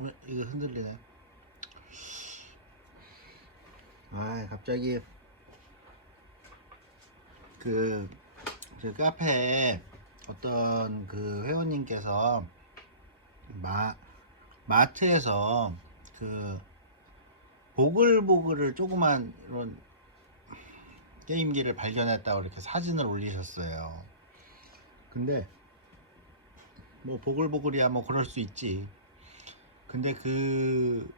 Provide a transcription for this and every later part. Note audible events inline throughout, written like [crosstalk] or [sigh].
왜 이거 흔들리네. 아, 갑자기 그, 저 카페에 어떤 그 회원님께서 마, 마트에서 그 보글보글을 조그만 이런 게임기를 발견했다고 이렇게 사진을 올리셨어요. 근데 뭐 보글보글이야 뭐 그럴 수 있지. 근데 그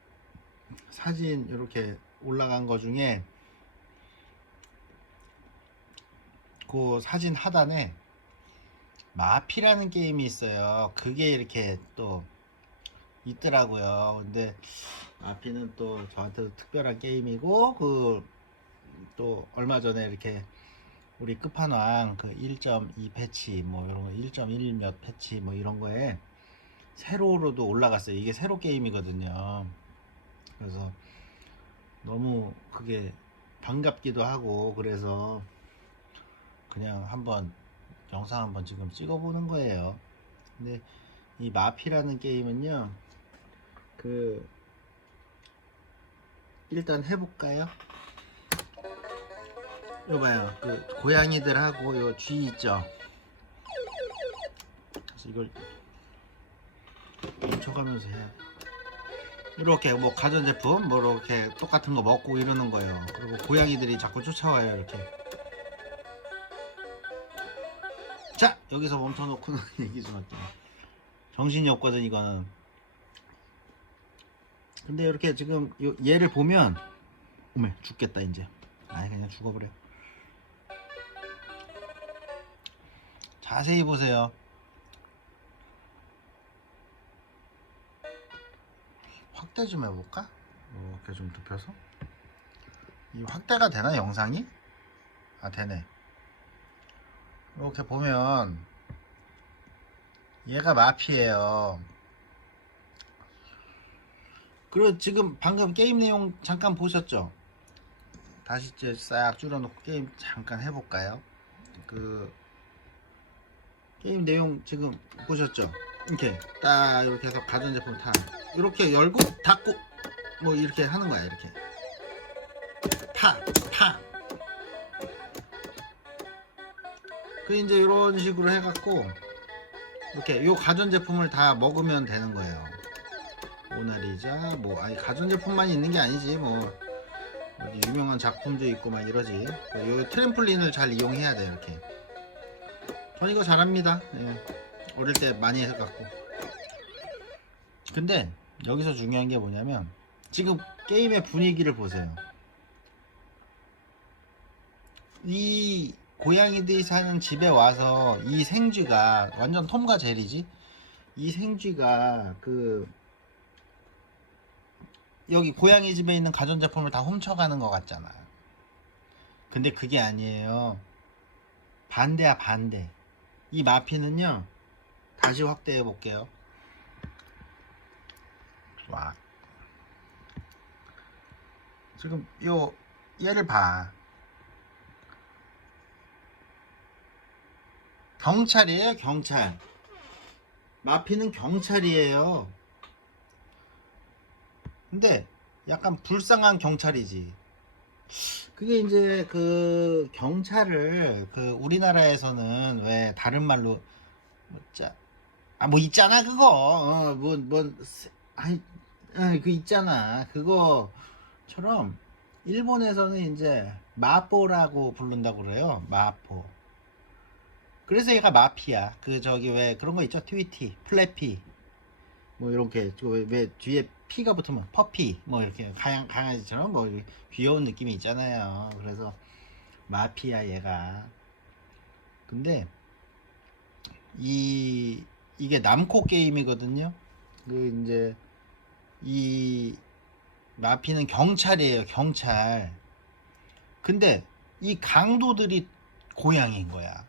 사진 이렇게 올라간 거 중에 그 사진 하단에 마피라는 게임이 있어요. 그게 이렇게 또 있더라고요. 근데 마피는 또 저한테도 특별한 게임이고 그 또 얼마 전에 이렇게 우리 끝판왕 그 1.2 패치 뭐 이런 거 1.1 몇 패치 뭐 이런 거에 세로로도 올라갔어요. 이게 세로 게임이거든요. 그래서 너무 그게 반갑기도 하고 그래서 그냥 한번 영상 한번 지금 찍어보는 거예요. 근데 이 마피라는 게임은요, 그 일단 해볼까요? 이거 봐요. 그 고양이들하고 요 쥐 있죠. 그래서 이걸 멈춰가면서 해야 돼. 이렇게 뭐 가전제품 뭐 이렇게 똑같은 거 먹고 이러는 거예요. 그리고 고양이들이 자꾸 쫓아와요 이렇게. 자 여기서 멈춰놓고는 [laughs] 얘기 좀 할게요. 정신이 없거든 이거는. 근데 이렇게 지금 요- 얘를 보면 어메 죽겠다 이제. 아이 그냥 죽어버려. 자세히 보세요. 확대 좀 해볼까? 이렇게 좀 눕혀서 이 확대가 되나 영상이? 아 되네 이렇게 보면 얘가 마피예요 그리고 지금 방금 게임 내용 잠깐 보셨죠? 다시 이제 싹 줄여놓고 게임 잠깐 해볼까요? 그 게임 내용 지금 보셨죠? 이렇게 딱 이렇게 해서 가전제품 다 이렇게 열고 닫고 뭐 이렇게 하는 거야 이렇게. 팍팍 그 이제 이런 식으로 해갖고 이렇게 요 가전제품을 다 먹으면 되는 거예요. 모나리자 뭐 아니 가전제품만 있는 게 아니지 뭐. 유명한 작품도 있고 막 이러지. 요 트램플린을 잘 이용해야 돼 이렇게. 전 이거 잘합니다. 예. 어릴 때 많이 해갖고. 근데 여기서 중요한 게 뭐냐면 지금 게임의 분위기를 보세요. 이 고양이들이 사는 집에 와서 이 생쥐가 완전 톰과 제리지? 이 생쥐가 그 여기 고양이 집에 있는 가전제품을 다 훔쳐가는 것 같잖아. 근데 그게 아니에요. 반대야 반대. 이 마피는요 다시 확대해 볼게요. 와. 지금 요 얘를 봐. 경찰이에요, 경찰. 마피는 경찰이에요. 근데 약간 불쌍한 경찰이지. 그게 이제 그 경찰을 그 우리나라에서는 왜 다른 말로 뭐자 아 뭐 있잖아 그거. 어 뭐 뭐 아니 아니, 그 있잖아. 그거처럼 일본에서는 이제 마포라고 부른다고 그래요. 마포. 그래서 얘가 마피아. 그 저기 왜 그런 거 있죠? 트위티 플래피. 뭐 이렇게 저왜 왜 뒤에 피가 붙으면 퍼피. 뭐 이렇게 강, 강아지처럼 뭐 귀여운 느낌이 있잖아요. 그래서 마피아 얘가. 근데 이 이게 남코 게임이거든요. 그 이제 이 마피는 경찰이에요, 경찰. 근데 이 강도들이 고양이인 거야.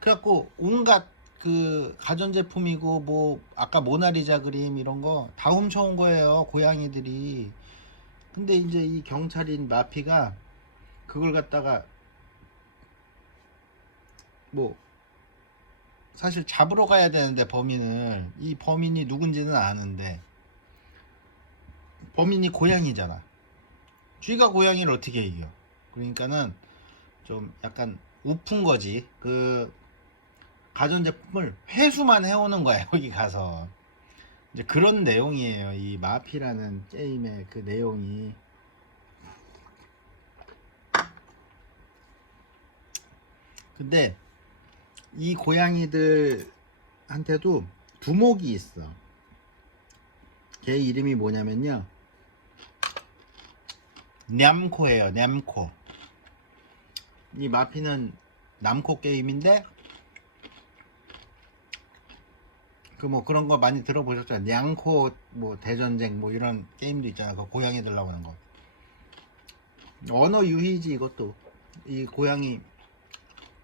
그래갖고 온갖 그 가전제품이고 뭐 아까 모나리자 그림 이런 거 다 훔쳐온 거예요, 고양이들이. 근데 이제 이 경찰인 마피가 그걸 갖다가 뭐 사실 잡으러 가야 되는데 범인을 이 범인이 누군지는 아는데 범인이 고양이잖아. 쥐가 고양이를 어떻게 이겨? 그러니까는 좀 약간 우픈 거지. 그 가전제품을 회수만 해오는 거야 [laughs] 여기 가서. 이제 그런 내용이에요. 이 마피라는 게임의 그 내용이. 근데 이 고양이들한테도 두목이 있어. 걔 이름이 뭐냐면요. 냠코예요. 냠코. 이 마피는 남코 게임인데 그 뭐 그런 거 많이 들어보셨죠? 냥코 뭐 대전쟁 뭐 이런 게임도 있잖아. 그 고양이들 나오는 거. 언어 유희지 이것도. 이 고양이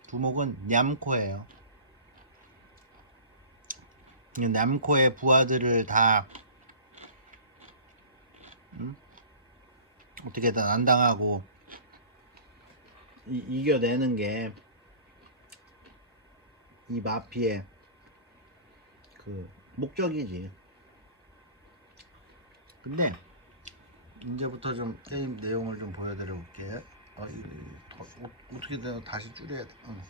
두목은 냠코예요. 이 냠코의 부하들을 다 음? 어떻게든 안 당하고 이, 이겨내는 게 이 마피의 그 목적이지. 근데 이제부터 좀 게임 내용을 좀 보여드려 볼게. 아, 이, 더, 어, 어떻게 되나 다시 줄여야 돼. 응.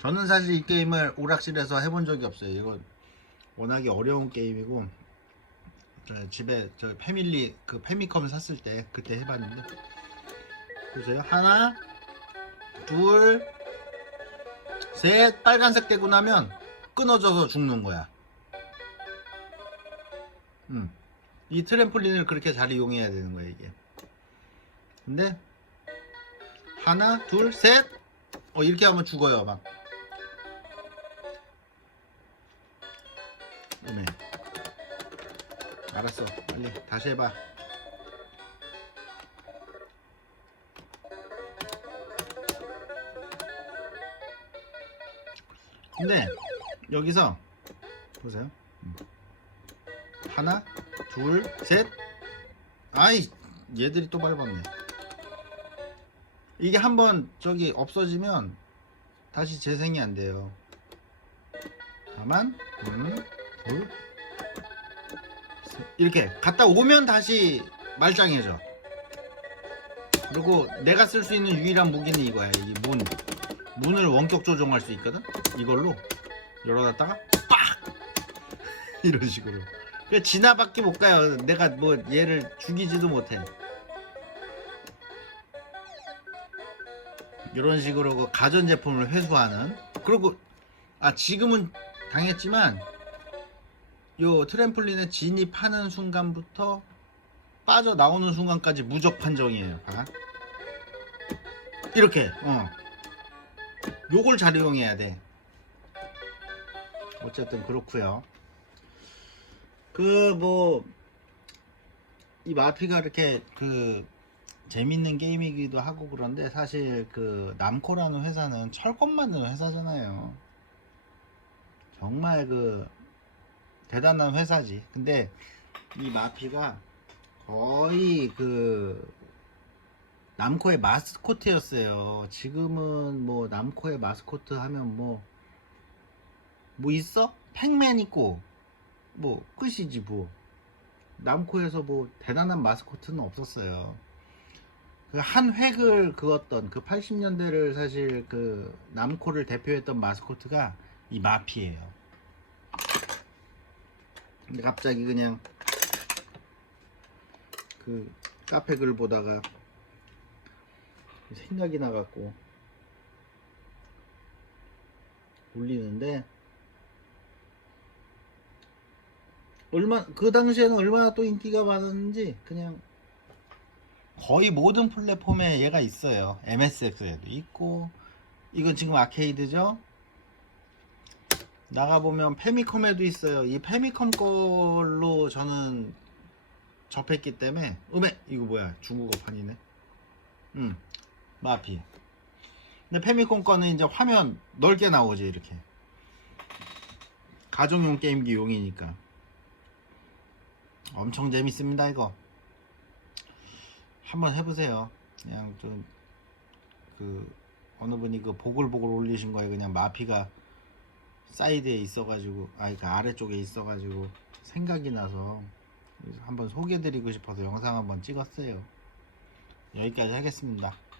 저는 사실 이 게임을 오락실에서 해본 적이 없어요. 이거 워낙에 어려운 게임이고 저 집에 저 패밀리 그 패미컴 샀을 때 그때 해봤는데 보세요 하나 둘셋 빨간색 되고 나면 끊어져서 죽는 거야. 음. 이 트램폴린을 그렇게 잘 이용해야 되는 거야 이게. 근데 하나 둘 셋 어 이렇게 하면 죽어요 막. 네. 알았어. 빨리 다시 해봐. 근데 여기서 보세요. 음. 하나, 둘, 셋. 아이, 얘들이 또 밟았네. 이게 한번 저기 없어지면 다시 재생이 안 돼요. 다만, 음, 둘, 이렇게 갔다 오면 다시 말짱해져. 그리고 내가 쓸 수 있는 유일한 무기는 이거야. 이 문. 문을 원격 조종할 수 있거든. 이걸로 열어놨다가 빡 [laughs] 이런 식으로. 그 지나밖에 못 가요. 내가 뭐 얘를 죽이지도 못해. 이런 식으로 그 가전제품을 회수하는. 그리고 아 지금은 당했지만 요 트램폴린에 진입하는 순간부터 빠져 나오는 순간까지 무적 판정이에요. 봐. 이렇게 어. 요걸 잘 이용해야 돼. 어쨌든 그렇고요. 그 뭐 이 마피가 이렇게 그 재밌는 게임이기도 하고 그런데 사실 그 남코라는 회사는 철권 만드는 회사잖아요. 정말 그 대단한 회사지. 근데 이 마피가 거의 그 남코의 마스코트였어요. 지금은 뭐 남코의 마스코트 하면 뭐뭐 있어? 팩맨 있고 뭐 끝이지 뭐. 남코에서 뭐 대단한 마스코트는 없었어요. 그한 획을 그었던 그 80년대를 사실 그 남코를 대표했던 마스코트가 이 마피예요. 근데 갑자기 그냥 그 카페 글 보다가 생각이 나갖고 올리는데 얼마 그 당시에는 얼마나 또 인기가 많았는지 그냥 거의 모든 플랫폼에 얘가 있어요. MSX에도 있고 이건 지금 아케이드죠. 나가보면 페미컴에도 있어요. 이 페미컴 걸로 저는 접했기 때문에 음에 이거 뭐야 중국어판이네. 음 마피. 근데 페미컴 거는 이제 화면 넓게 나오지 이렇게. 가정용 게임기 용이니까. 엄청 재밌습니다 이거. 한번 해보세요. 그냥 좀 그 어느 분이 그 보글보글 올리신 거에 그냥 마피가 사이드에 있어가지고 아니 그 아래쪽에 있어가지고 생각이 나서 한번 소개드리고 싶어서 영상 한번 찍었어요. 여기까지 하겠습니다. 끝.